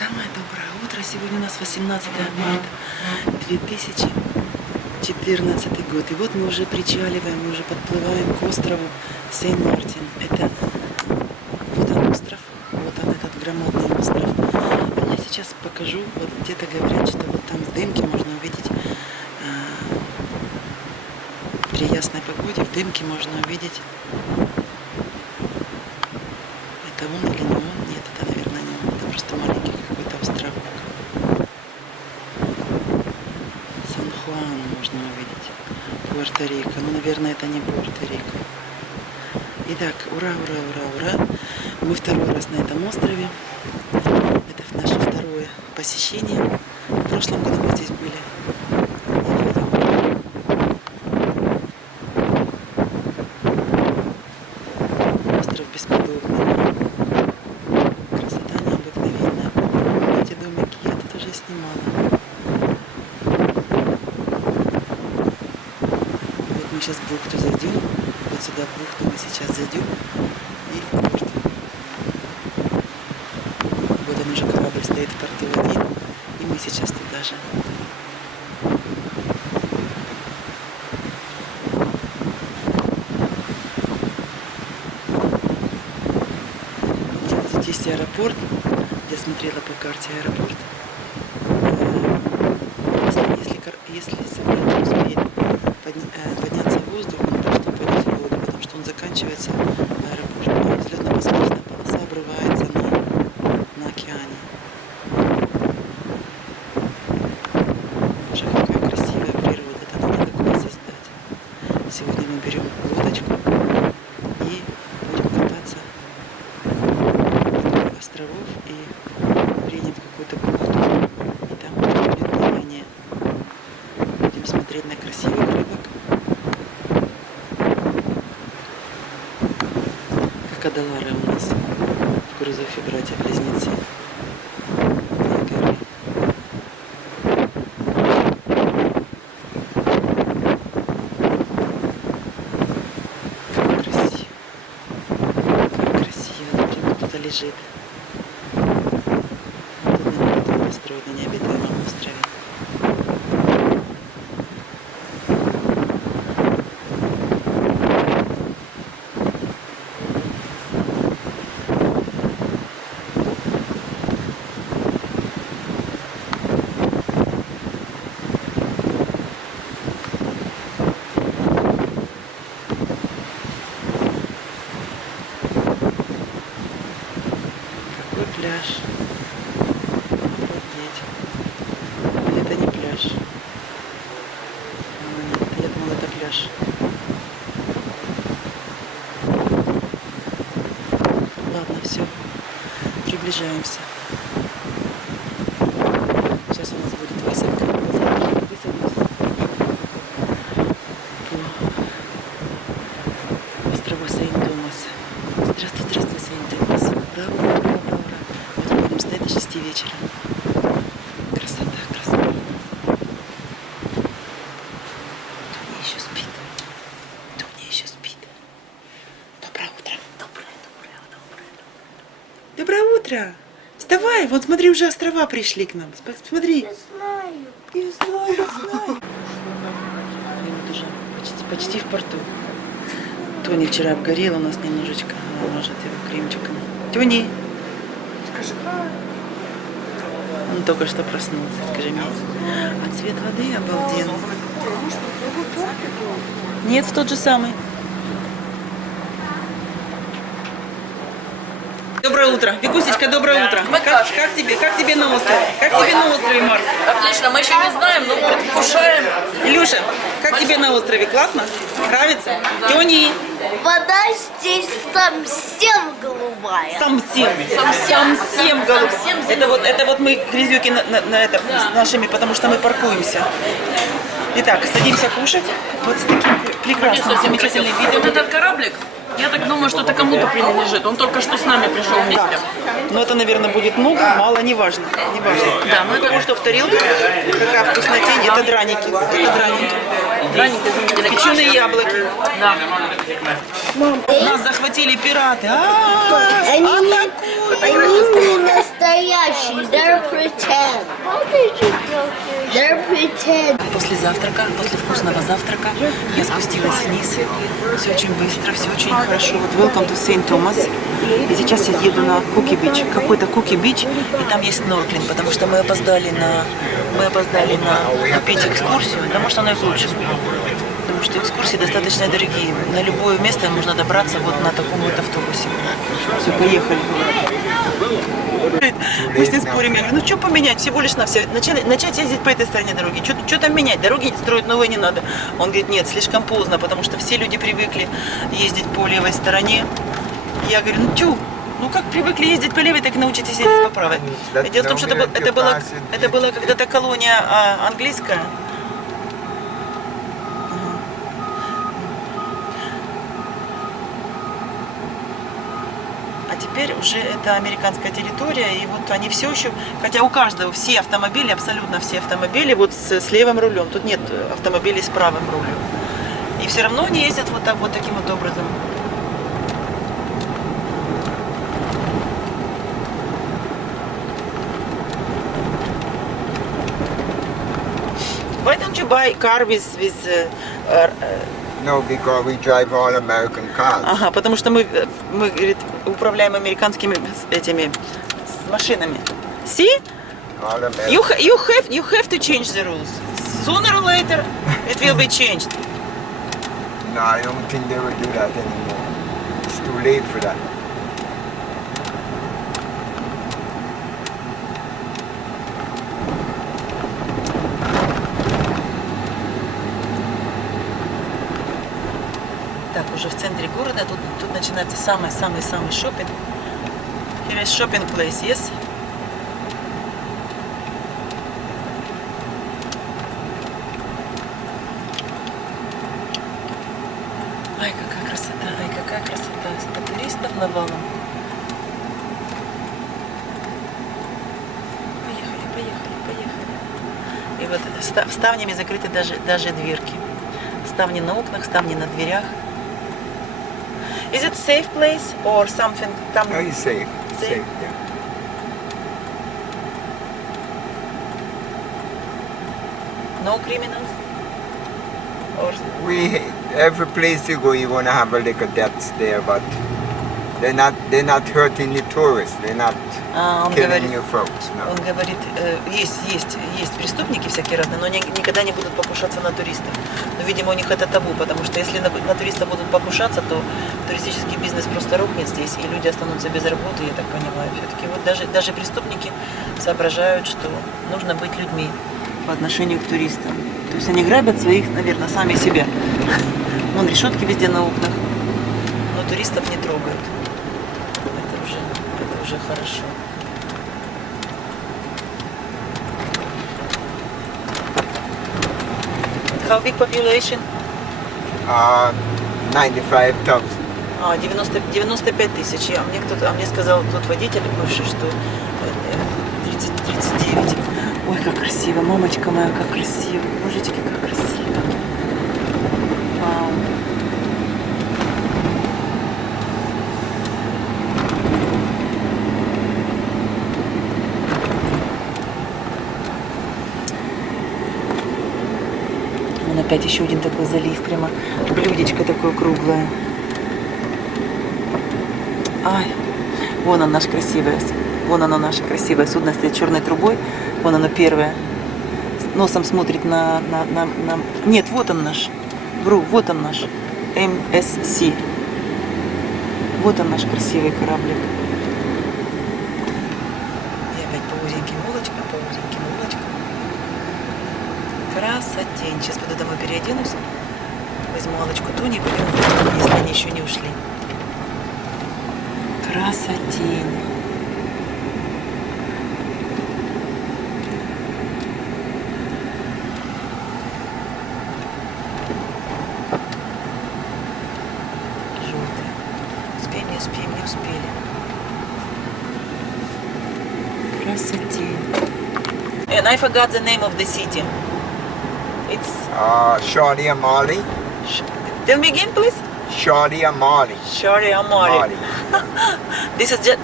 Самое доброе утро. Сегодня у нас 18 марта 2014 год. И вот мы уже причаливаем, мы уже подплываем к острову Сен-Мартин. Это вот он остров, вот он этот громадный остров. Я сейчас покажу, вот где-то говорят, что вот там в дымке можно увидеть, при ясной погоде в дымке можно увидеть, это он или не он? Нет, это, наверное, не он. Это просто маленький какой-то островок. Сан-Хуан можно увидеть. Пуэрто-Рико. Ну, наверное, это не Пуэрто-Рико. Итак, ура, ура, ура, ура. Мы второй раз на этом острове. Это наше второе посещение. В прошлом году мы здесь были. Остров бесподобный. Красота необыкновенная. Эти домики я тут уже снимала. Вот мы сейчас в бухту зайдем. Вот сюда в бухту мы сейчас зайдем. И в порт. Вот он уже корабль стоит в порту один. И мы сейчас туда же. Здесь аэропорт. Я смотрела по карте аэропорт. Если самолет успеет подняться в воздух, он просто пойдет в воду, потому что он заканчивается аэропорт. Взлетно-посадочная полоса обрывается на океане. Боже, какая красивая природа. Это надо такое создать. Сегодня мы берем лодочку и будем кататься островов и приедем в какую-то бухту, и там будет плавание. Будем смотреть на красивых рыбок. Как Адалары у нас в Гурзуфе, братья-близнецы. Как красиво. Как красиво. Прямо кто-то лежит. Построить на необитаемом острове. Какой пляж. Это не пляж. Я думала, это пляж. Ладно, все. Приближаемся. Сейчас у нас будет высадка. Высадимся по острову Сент-Томас. Здравствуй, здравствуй, Сент-Томас. Ура, ура, ура, ура, ура. Вот мы будем стоять до 6 вечера. Красота, красота. Тоня еще спит. Тоня еще спит. Доброе утро. Доброе утро. Вставай. Вот смотри, уже острова пришли к нам. Смотри. Я знаю. Я знаю, я знаю. И вот уже почти в порту. Тоня вчера обгорела у нас немножечко. Она мажет его кремчиком. Тони. Скажи. Он только что проснулся, скажи мне. А цвет воды обалденный. Нет, в тот же самый. Доброе утро. Викусечка, доброе утро. Как тебе? Как тебе на острове? Как тебе на острове, Марк? Отлично, мы еще не знаем, но предвкушаем. Илюша, как тебе на острове? Классно? Нравится? Тони. Вода здесь совсем голубая. Совсем голубь. Это вот мы грязюки на это с нашими, потому что мы паркуемся. Итак, садимся кушать. Вот с таким прекрасным, замечательным Вот видом. этот кораблик Я так думаю, что это кому-то принадлежит. Он только что с нами пришел вместе. Так, но это, наверное, будет много, мало, неважно. Да, ну это Потому что в тарелках какая вкуснотень, это драники. Это драники. драник из Индии. Печеные яблоки. Да. Нас захватили пираты. Они не настоящие. They're pretend. They're pretend. После завтрака, после вкусного завтрака, я спустилась вниз. Все очень быстро, все очень хорошо. Вот welcome to St. Thomas. И сейчас я еду на Куки-Бич. Какой-то Куки-Бич, и там есть снорклинг, потому что мы опоздали на купить экскурсию. Да, может, оно и лучше. Потому что экскурсии достаточно дорогие. На любое место можно добраться вот на таком вот автобусе. Все, поехали. Мы с ним спорим. Я говорю, ну что поменять? Всего лишь на все. Начать ездить по этой стороне дороги. Что там менять? Дороги строить новые не надо. Он говорит, нет, слишком поздно, потому что все люди привыкли ездить по левой стороне. Я говорю, ну как привыкли ездить по левой, так и научитесь ездить по правой. И дело в том, что это была когда-то колония английская. Теперь уже это американская территория, и вот они все еще, хотя у каждого все автомобили, абсолютно все автомобили вот с левым рулем, тут нет автомобилей с правым рулем. И все равно они ездят вот таким вот образом. Why don't you buy car with No, because we drive all American cars. Ага, потому что мы говорит, управляем американскими этими машинами. See? All American. You have to change the rules. Sooner or later it will be changed. No, I don't think they will do that anymore. It's too late for that. Так, уже в центре города, тут начинается самый-самый-самый шопинг. Here is shopping place, yes? Ай, какая красота, туристов навалом. Поехали. И вот ставнями закрыты даже дверки. Ставни на окнах, ставни на дверях. Is it safe place or something? Там... No, it's safe. Safe? Yeah. No criminals? Or... Every place you go, you're gonna have a little debts there, but they're not hurting the tourists. They're not он killing говорит, you folks. No. он говорит, есть преступники всякие разные, но они никогда не будут покушаться на туристов. Но, видимо, у них это табу, потому что если на туристов будут покушаться, то туристический бизнес просто рухнет здесь, и люди останутся без работы, я так понимаю. Все-таки вот даже преступники соображают, что нужно быть людьми по отношению к туристам. То есть они грабят своих, наверное, сами себя. Вон решетки везде на окнах, но туристов не трогают. Это уже хорошо. How big population? 95,000. 95 тысяч. Мне сказал тот водитель бывший, что 39. Ой, как красиво, мамочка моя, как красиво. Божечки, как красиво. Вау. Вон опять еще один такой залив, прямо блюдечко такое круглое. Ай, вон оно наше красивое судно стоит черной трубой. Вон оно первое. Носом смотрит на... Нет, вот он наш. Вру, вот он наш. MSC. Вот он наш красивый кораблик. И опять по узеньким улочкам. Красотень. Сейчас пойду домой переоденусь. Возьму Аллочку Туни и пойдем, если они еще не ушли. Красотень. Желтый. city. And I forgot the name of the city. It's... Sharia Mali. Tell me again, please. Sharia Mali. Sharia Mali. This is just...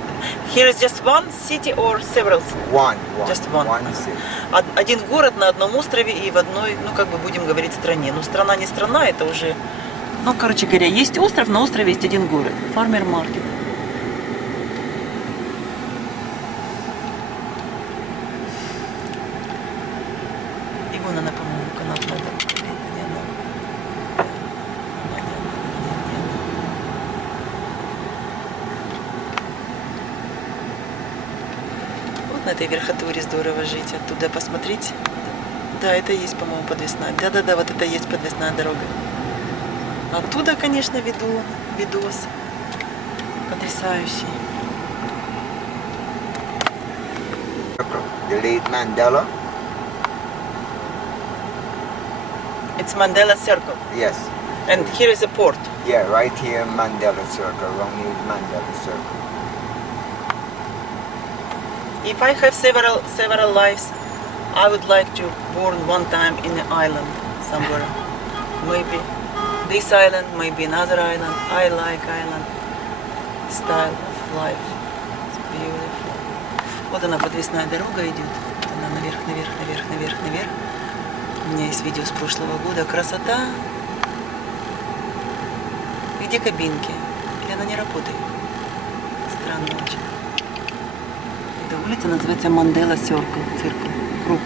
Here is just one city or several? One. Just one. One city. Один город на одном острове и в одной, ну как бы будем говорить, стране. Но страна не страна, это уже... Ну, короче говоря, есть остров, на острове есть один город. Фармер маркет. И вон она, по-моему, канатная дорога. Вот на этой верхотуре здорово жить, оттуда посмотреть. Да, это и есть, по-моему, подвесная. Да-да-да, вот это и есть подвесная дорога. Оттуда, конечно, видос потрясающий. The late Mandela. It's Mandela Circle. Yes. And here is a port. Yeah, right here in Mandela Circle. Around here is Mandela Circle. If I have several lives, I would like to born one time in an island somewhere. Maybe this island, maybe another island. I like island style of life. It's beautiful. Вот она, подвесная дорога идет. Вот она наверх. У меня есть видео с прошлого года. Красота. Где кабинки? Или она не работает? Странно очень. Эта улица называется Mandela Circle. Круг.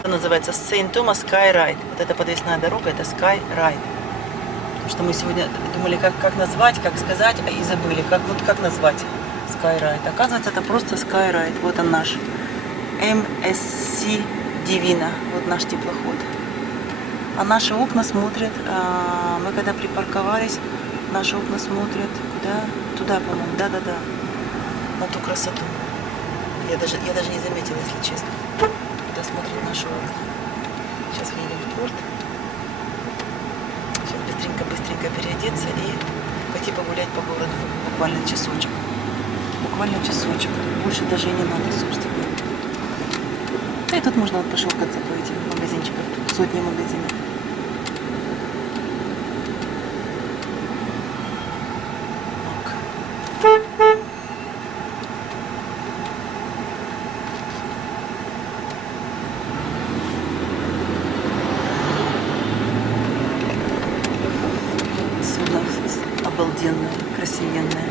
Это называется Saint Thomas Sky Ride. Вот эта подвесная дорога, это Sky Ride. Потому что мы сегодня думали, как назвать, как сказать, и забыли, как назвать Sky Ride. Оказывается, это просто Sky Ride. Вот он наш MSC Divina. Вот наш теплоход. А наши окна смотрят, мы когда припарковались, наши окна смотрят куда? Туда, по-моему, да-да-да, на ту красоту. Я даже не заметила, если честно, куда смотрят наши окна. Сейчас въедем в порт. Сейчас быстренько переодеться и пойти погулять по городу. Буквально часочек. Больше даже и не надо, собственно. И тут можно вот пошелкаться по этим магазинчикам. Тут сотни магазинов. Судно обалденное, красивенное.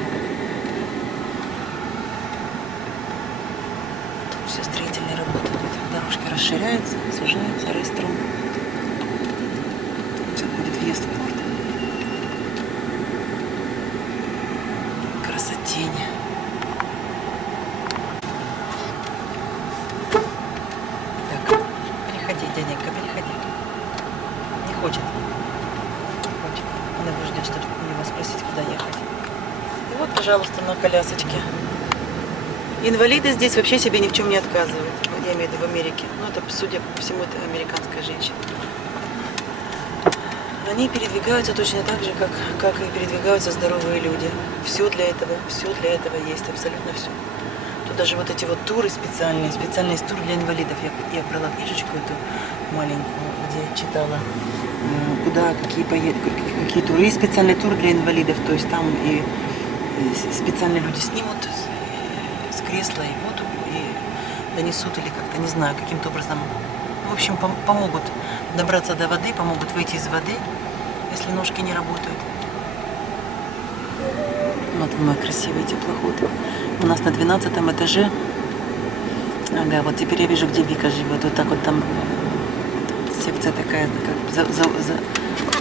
Тут все строительные работы идут. Дорожки расширяются, сужаются, реструм. Сейчас будет въезд в порт. Красотень. Так, переходи, дяденька, переходи. Не хочет. Она его ждет, чтобы у него спросить, куда ехать. И вот, пожалуйста, на колясочке. Инвалиды здесь вообще себе ни в чем не отказывают. Я имею в виду в Америке. Ну, это, судя по всему, это американская женщина. Они передвигаются точно так же, как и передвигаются здоровые люди. Все для этого есть, абсолютно все. Тут даже вот эти вот туры специальные туры для инвалидов. Я брала книжечку эту маленькую, где читала, куда, какие туры. Есть специальный тур для инвалидов, то есть там и специальные люди снимут с кресла и воду, и донесут или как-то, не знаю, каким-то образом. В общем, помогут добраться до воды, помогут выйти из воды, если ножки не работают. Вот он, мой красивый теплоход. У нас на 12-м этаже. Ага, вот теперь я вижу, где Вика живет. Вот так вот там секция такая, как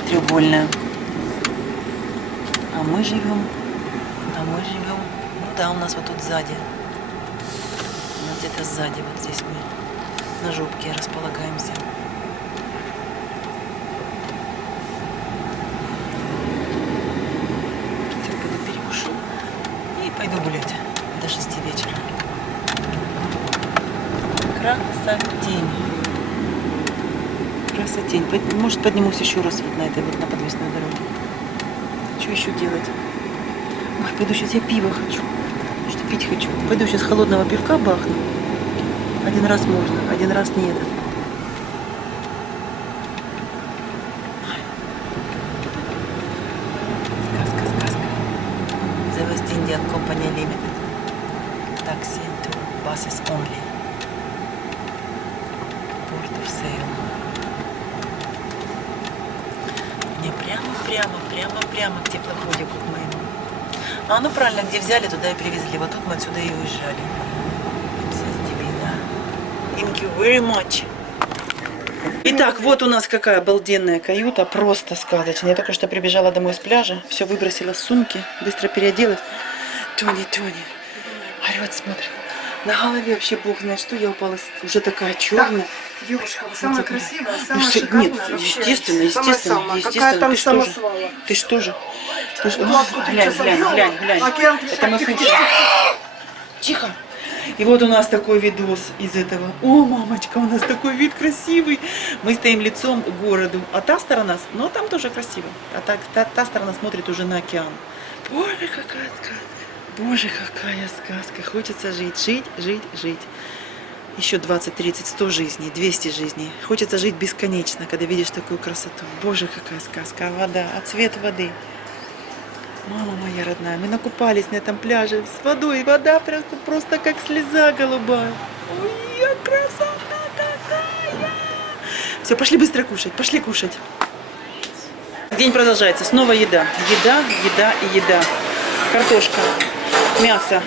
треугольная. А мы живем. Ну да, у нас вот тут сзади. Вот где-то сзади, вот здесь мы на жопке располагаемся. Сейчас пойду перекушу и пойду гулять до 6 вечера. Красотень. Может, поднимусь еще раз вот на этой вот на подвесной дороге. что еще делать? Ой, пойду сейчас я пиво хочу. Что пить хочу. Пойду сейчас холодного пивка бахну. Один раз можно, один раз нет. Сказка. The West Indian Company Limited. Taxi tour buses only. Port of Sale. Мне прямо к теплоходику к моему. А, ну правильно, где взяли, туда и привезли. Вот тут мы отсюда и уезжали. Thank you very much. Итак, вот у нас какая обалденная каюта, просто сказочная. Я только что прибежала домой с пляжа, все выбросила с сумки, быстро переоделась. Тони, орет, смотрит. На голове вообще бог знает что, я упала, уже такая черная. Девушка, вы самая красивая, самая Нет, шикарная вообще. естественно. Какая там Ты что же? самосвала? Ты что же? Глянь. Океан Это мы Тихо. И вот у нас такой видос из этого. О, мамочка, у нас такой вид красивый. Мы стоим лицом к городу. А та сторона, ну там тоже красиво. А та сторона смотрит уже на океан. Боже, какая сказка. Боже, какая сказка. Хочется жить. Еще 20, 30, 100 жизней, 200 жизней. Хочется жить бесконечно, когда видишь такую красоту. Боже, какая сказка. А вода, а цвет воды. Мама моя родная, мы накупались на этом пляже с водой. Вода просто как слеза голубая. Ой, красота какая! Все, пошли быстро кушать, пошли кушать. День продолжается, снова еда. Еда. Картошка, мясо,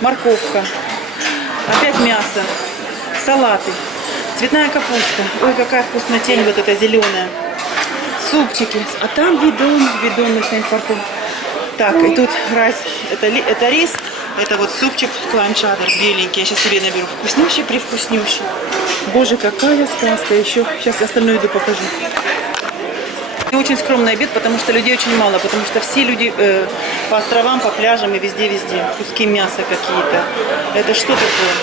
морковка, опять мясо, салаты, цветная капуста. Ой, какая вкуснотень вот эта зеленая. Супчики. А там видон ночных портов. Так, и тут рис, это рис, это вот супчик кланчадер беленький. Я сейчас себе наберу. Вкуснющий. Боже, какая сказка. Еще сейчас остальную еду покажу. И очень скромный обед, потому что людей очень мало, потому что все люди по островам, по пляжам и везде. Куски мяса какие-то. Это что такое?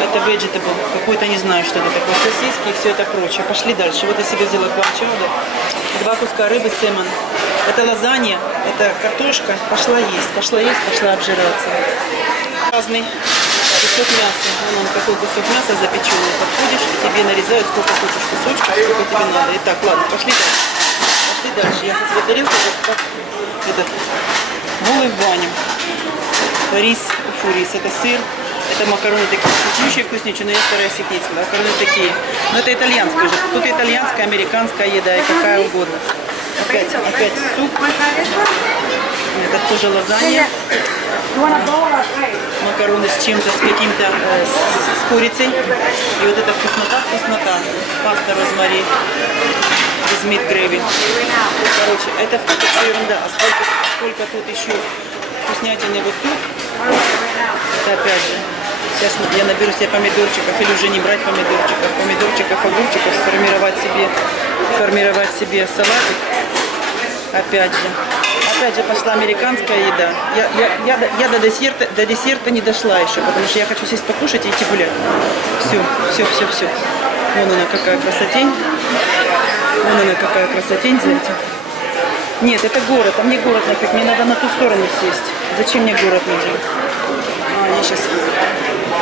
Это vegetable, какой-то не знаю, что это такое, сосиски и все это прочее. Пошли дальше. Вот я себе взяла кланчаудер, 2 куска рыбы сэмон. Это лазанья, это картошка. Пошла обжираться. Разный кусок мяса. Вон он, какой кусок мяса запеченный. Подходишь, и тебе нарезают сколько хочешь кусочков, сколько тебе надо. Итак, ладно, пошли дальше. Я со своей тарелкой этот голый в баню. Рис, это сыр. Это макароны такие вкуснючие, но я стараюсь их есть. Макароны такие. Но это итальянская уже. Тут итальянская, американская еда и какая угодно. Опять суп. Это тоже лазанья. Макароны с чем-то, с каким-то, с курицей. И вот эта вкуснота. Паста розмари. Без мид грэви. Короче, это ерунда. А сколько тут еще вкуснятины вот тут. Это опять же. Сейчас я наберу себе помидорчиков или уже не брать помидорчиков, огурчиков, сформировать себе салатик. Опять же пошла американская еда. Я до десерта не дошла еще, потому что я хочу сесть покушать и идти гулять. Все. Вон она какая красотень, знаете. Нет, это город, а мне город нафиг, мне надо на ту сторону сесть. Зачем мне город нужен?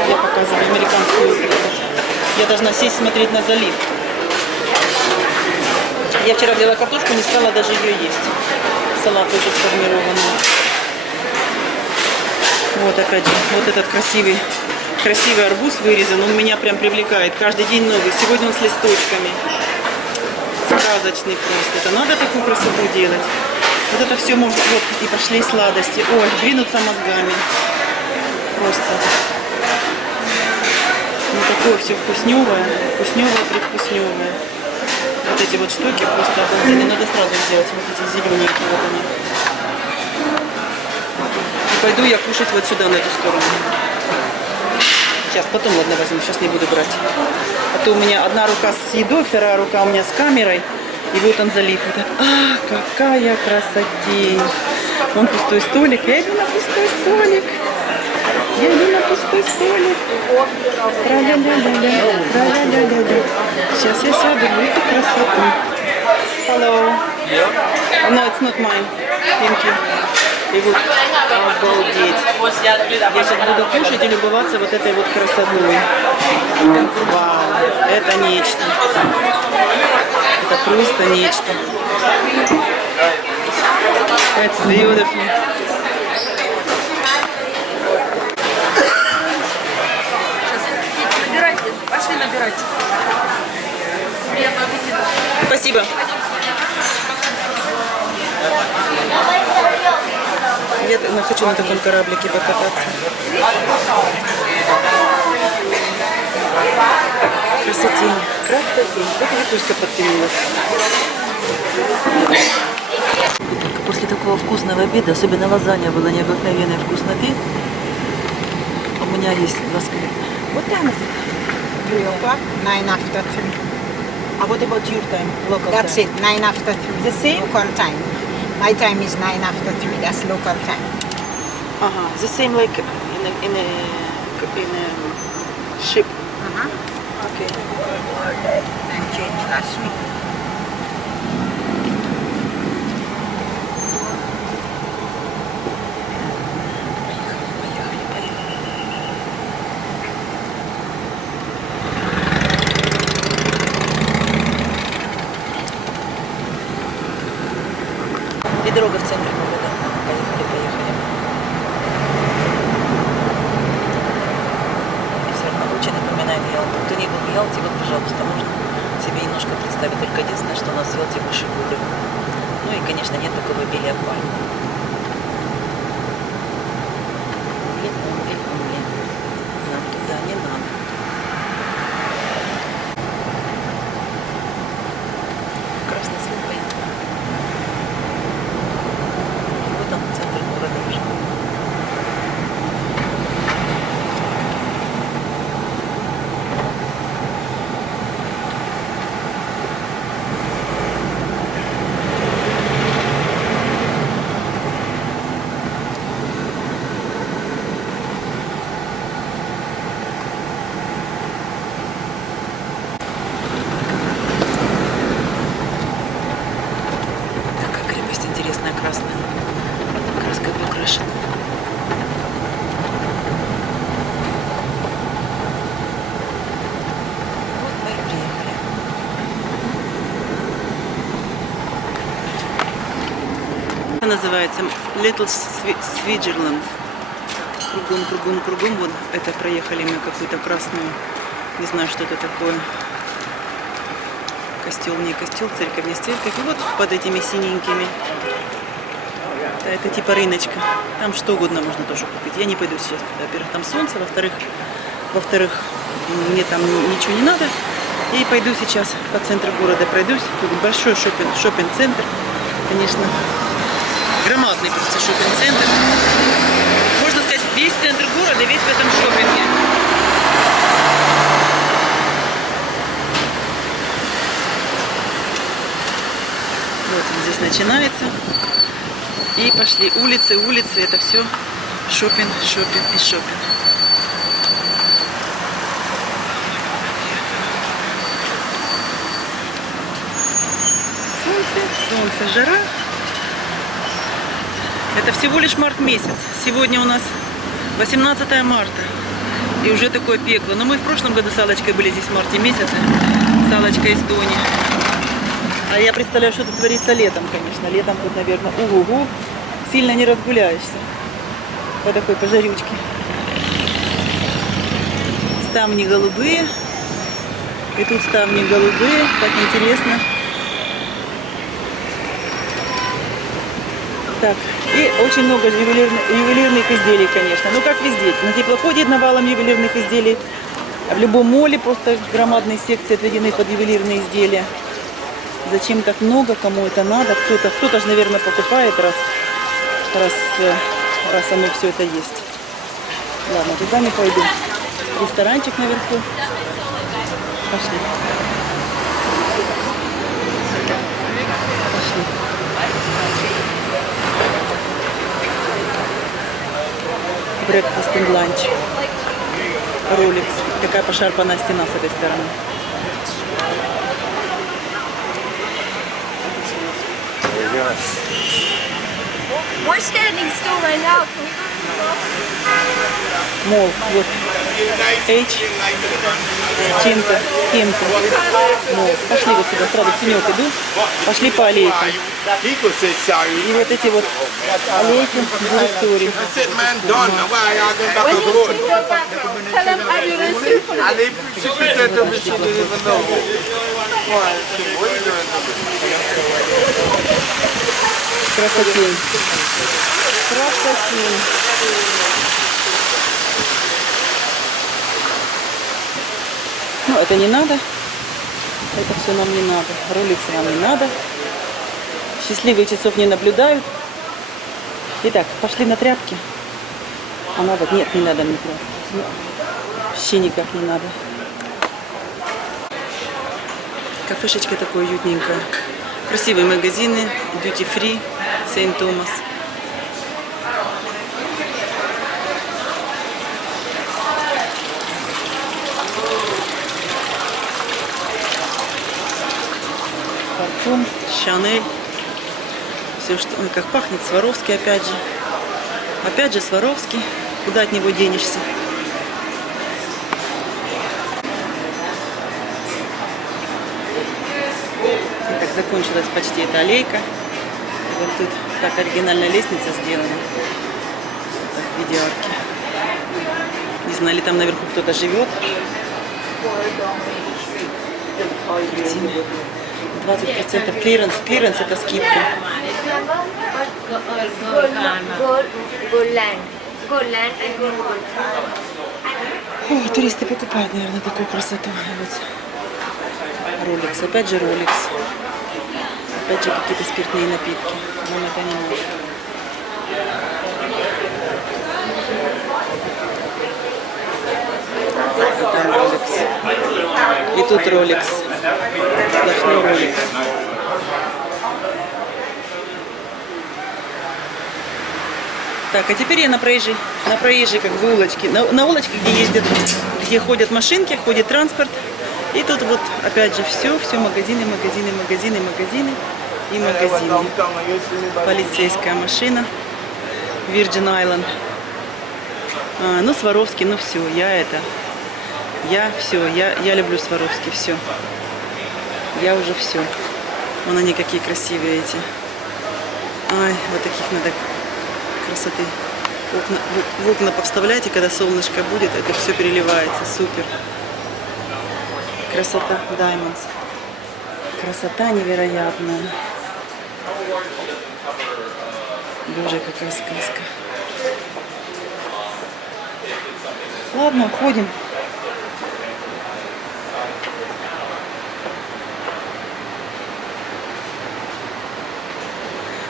Я показываю американскую. Я должна сесть смотреть на залив. Я вчера взяла картошку, не стала даже ее есть. Салат уже сформированный. Вот опять же, вот этот красивый арбуз вырезан. Он меня прям привлекает. Каждый день новый. Сегодня он с листочками. Сказочный просто. Это надо такую красоту делать. Вот это все может. Вот и пошли сладости. Ой, двинуться мозгами. Просто. Ну такое все вкусневое, предвкусневое. Вот эти вот штуки просто обалденные. Надо сразу взять вот эти зелененькие вот они. И пойду я кушать вот сюда, на эту сторону. Сейчас, потом, ладно, возьму, сейчас не буду брать. А то у меня одна рука с едой, вторая рука у меня с камерой. И вот он залив. Вот это. Какая красотень. Вон пустой столик. Я иду на пустой столик. Тра-ля-ля-ля-ля. Сейчас я сяду в эту красоту. Hello. No, it's not mine. Thank you. И вот, обалдеть. Я сейчас буду кушать и любоваться вот этой вот красотой. Вау, это нечто. Это просто нечто. It's beautiful. Набирайте, пошли набирать. Спасибо. Я хочу на таком кораблике покататься. Красотень. Красотень. Вот Витушка подтянулась. После такого вкусного обеда, особенно лазанья была необыкновенной вкусноты, у меня есть два скелета. Вот там. 3 o'clock, 9 after 3. А what about your time? Local That's time? it, 9 after 3. The same? Local time. My time is 9 after 3. That's local time. Ага. The same like in a ship. Okay. And change last week. И дорога в центр города. Поехали. И все равно очень напоминает Ялту. Кто не был в Ялте, вот, пожалуйста, можно себе немножко представить. Только единственное, что у нас в Ялте выше горы. Ну и, конечно, нет такого обилия пальм. Нам туда не надо. Красный свет поехал. Вот он, центр города уже. Такая крепость интересная, красная. Краской покрашена. Вот мы и приехали. Это называется Little Switzerland. Кругом. Вот это проехали мы какую-то красную, не знаю, что это такое. Костел, не костел, церковь, не церковь. И вот под этими синенькими. Да, это типа рыночка. Там что угодно можно тоже купить. Я не пойду сейчас туда. Во-первых, там солнце, во-вторых, мне там ничего не надо. И пойду сейчас по центру города пройдусь. Тут большой шопинг-центр, конечно. Громадный просто шопинг-центр. Можно сказать, весь центр города, весь в этом шопинге. Вот он здесь начинается. И пошли улицы, это все шопинг и шопинг. Солнце, жара. Это всего лишь март месяц. Сегодня у нас 18 марта. И уже такое пекло. Но мы в прошлом году с Аллочкой были здесь в марте месяце. С Аллочкой из Дони. А я представляю, что тут творится летом, конечно. Летом тут, наверное, угу-гу. Сильно не разгуляешься. По такой пожарючке. Ставни голубые. И тут ставни голубые. Так интересно. Так, и очень много ювелирных изделий, конечно. Ну, как везде. На теплоходе навалом ювелирных изделий. В любом моле просто громадные секции отведены под ювелирные изделия. Зачем так много, кому это надо? Кто-то же, наверное, покупает, раз оно все это есть. Ладно, туда не пойду. Ресторанчик наверху. Пошли. Breakfast and lunch. Rolex. Такая пошарпанная стена с этой стороны. we're standing still right now. Мол, вот. H. С чем-то, с кем-то. Мол, пошли вот сюда, сразу в тенек иду. Пошли по аллейкам. И вот эти вот аллейки в истории. Tell them I didn't see. Красотень. Красотень. Ну, это не надо. Это все нам не надо. Роликсы нам не надо. Счастливые часов не наблюдают. Итак, пошли на тряпки. А надо? Нет, не надо мне тряпки. Вообще никак не надо. Кафешечка такая уютненькая. Красивые магазины. Duty Free. Сент-Томас. Парфюм, Шанель. Все, что... Ой, как пахнет. Сваровский опять же. Опять же Сваровский. Куда от него денешься? Итак, закончилась почти эта аллейка. Вот тут так оригинальная лестница сделана. Так, в виде арки. Не знаю, ли там наверху кто-то живет. 20% клиренс. Клиренс это скидка. О, туристы покупают, наверное, такую красоту. Вот. Rolex. Опять же Rolex. Опять же какие-то спиртные напитки. Нам это не нужно. Вот там Rolex. И тут Rolex. Сплошной Rolex. Так, а теперь я на проезжей как бы улочке. На улочке, где ездят, где ходят машинки, ходит транспорт. И тут вот опять же все магазины, магазины, магазины, магазины и магазины. Полицейская машина. Virgin Island. Ну, Сваровский, ну все, я люблю Сваровский, все. Я уже все. Вон они какие красивые эти. Ай, вот таких надо красоты. В окна повставляйте, когда солнышко будет, это все переливается, супер. Красота, Diamonds. Красота невероятная. Боже, какая сказка. Ладно, уходим.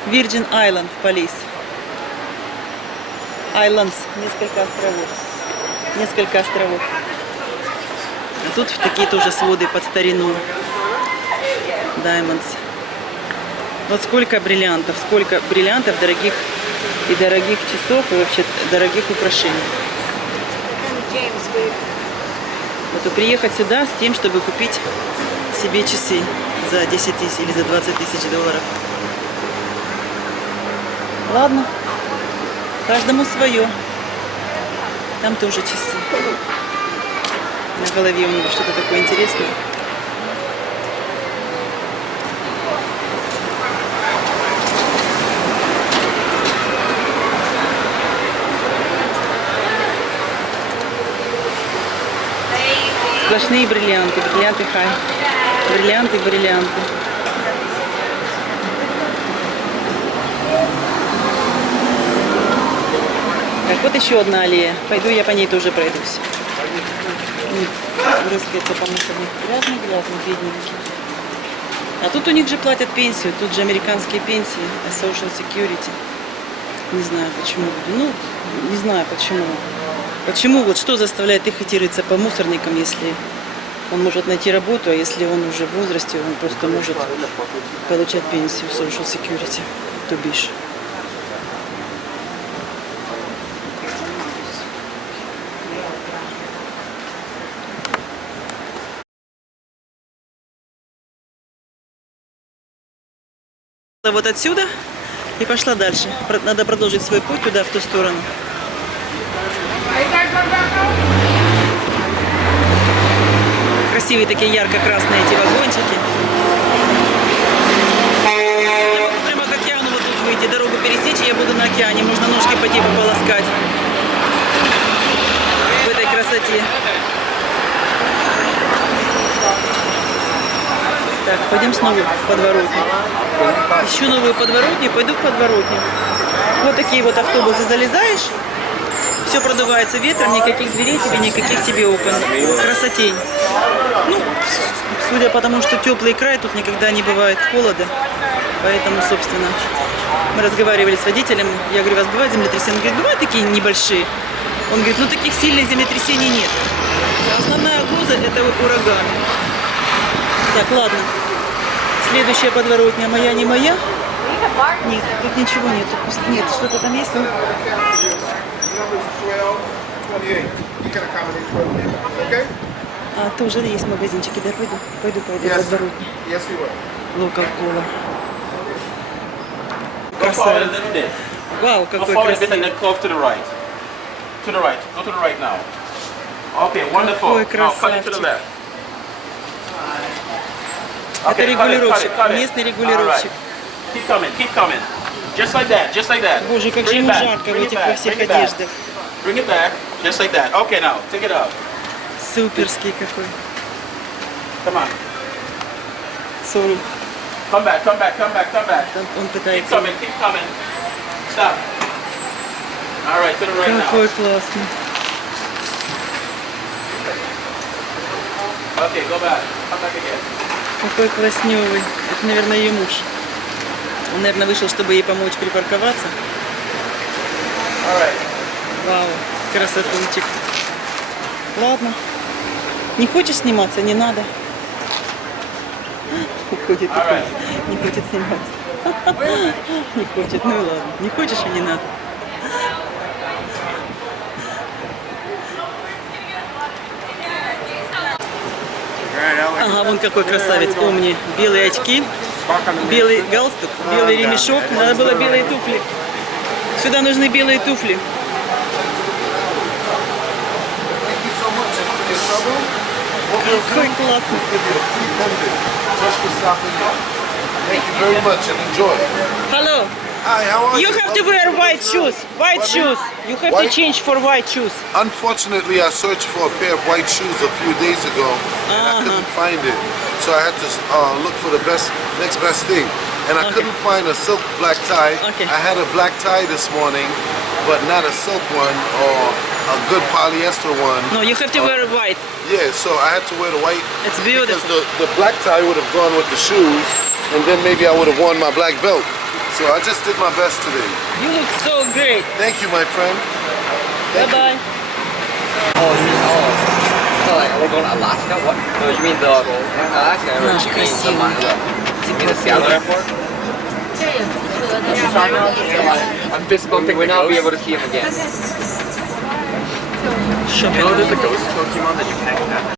Virgin Island, Police. Islands, несколько островов. А тут такие тоже своды под старину. Diamonds. Вот сколько бриллиантов дорогих и дорогих часов, и вообще дорогих украшений. Вот приехать сюда с тем, чтобы купить себе часы за 10 тысяч или за 20 тысяч долларов. Ладно, каждому свое. Там тоже часы. На голове у него что-то такое интересное. Сплошные бриллианты, бриллианты хай. Бриллианты, бриллианты. Так, вот еще одна аллея. Пойду я по ней тоже пройдусь. Рыскается по мусорным. Грязный, бедненький. А тут у них же платят пенсию. Тут же американские пенсии. Social Security. Не знаю почему. Ну, не знаю почему. Почему, вот что заставляет их идти рыться по мусорникам, если он может найти работу, а если он уже в возрасте, он просто может получать пенсию Social Security, то бишь. Вот отсюда И пошла дальше. Надо продолжить свой путь туда, в ту сторону. Красивые такие ярко-красные эти вагончики. Прямо к океану вот тут выйти, дорогу пересечь, и я буду на океане. Можно ножки пойти пополоскать в этой красоте. Так, пойдем снова в подворотню. Ищу новую подворотню, пойду в подворотню. Вот такие вот автобусы залезаешь, все продувается ветром, никаких дверей тебе, никаких тебе окон. Красотень. Ну, судя по тому, что теплый край, тут никогда не бывает холода. Поэтому, собственно, мы разговаривали с водителем. Я говорю, у вас бывают землетрясения? Он говорит, бывают такие небольшие. Он говорит, ну таких сильных землетрясений нет. Основная угроза – это ураган. Так, ладно. Следующая подворотня моя, не моя? Нет, тут ничего нет. Нет, что-то там есть? А, тоже есть магазинчики. Да, пойду по этой подворотне. Local Cola. Go forward a little bit. Вау, Go какой forward a bit and красивый. then curve to the right. To the right. Go to the right now. Okay, wonderful. Какой Now cut it to the красавчик. left. Это Okay, cut it, регулировщик, cut it. местный All регулировщик. right. Keep coming, keep coming. Just like that, just like that. Боже, как же Bring it ему back, жарко в bring it этих back, во всех bring it back. одеждах. Bring it back, just like that. Okay, now, take it out. Суперский какой. Come on. Sorry. Come back, come back, come back, come back. Он Keep пытается. coming, keep coming. Stop. All right, to the right now. Какой классный. Okay, go back. Come back again. Какой классневый. Это, наверное, ее муж. Он, наверное, вышел, чтобы ей помочь припарковаться. All right. Вау, красотульчик. Ладно. Не хочешь сниматься? Не надо. Уходит, Alright. уходит. Не хочет сниматься. Не хочет, ну и ладно. Не хочешь, и не надо. Ага, вон какой красавец, умни. Белые очки, белый галстук, белый ремешок. Надо было белые туфли. Сюда нужны белые туфли. Какой классный. Thank you very much and enjoy. Hello. Hi, how are you? You have to wear white shoes. White shoes. You have to White? change for white shoes. Unfortunately, I searched for a pair of white shoes a few days ago and I couldn't find it. So I had to look for the next best thing. And I couldn't find a silk black tie. Okay. I had a black tie this morning, but not a silk one or a good polyester one. No, you have to wear white. Yeah, so I had to wear the white It's because beautiful. the black tie would have gone with the shoes, and then maybe I would have worn my black belt. So I just did my best today. You look so great. Thank you, my friend. Bye bye. Oh, you mean, so like we're going to Alaska? What? No, you mean the Alaska? Or Наш you mean the, красивый. you mean the Seattle airport? I'm just don't think we'll not be able to see him again. Shopping. There's a ghost Pokemon that you can't catch.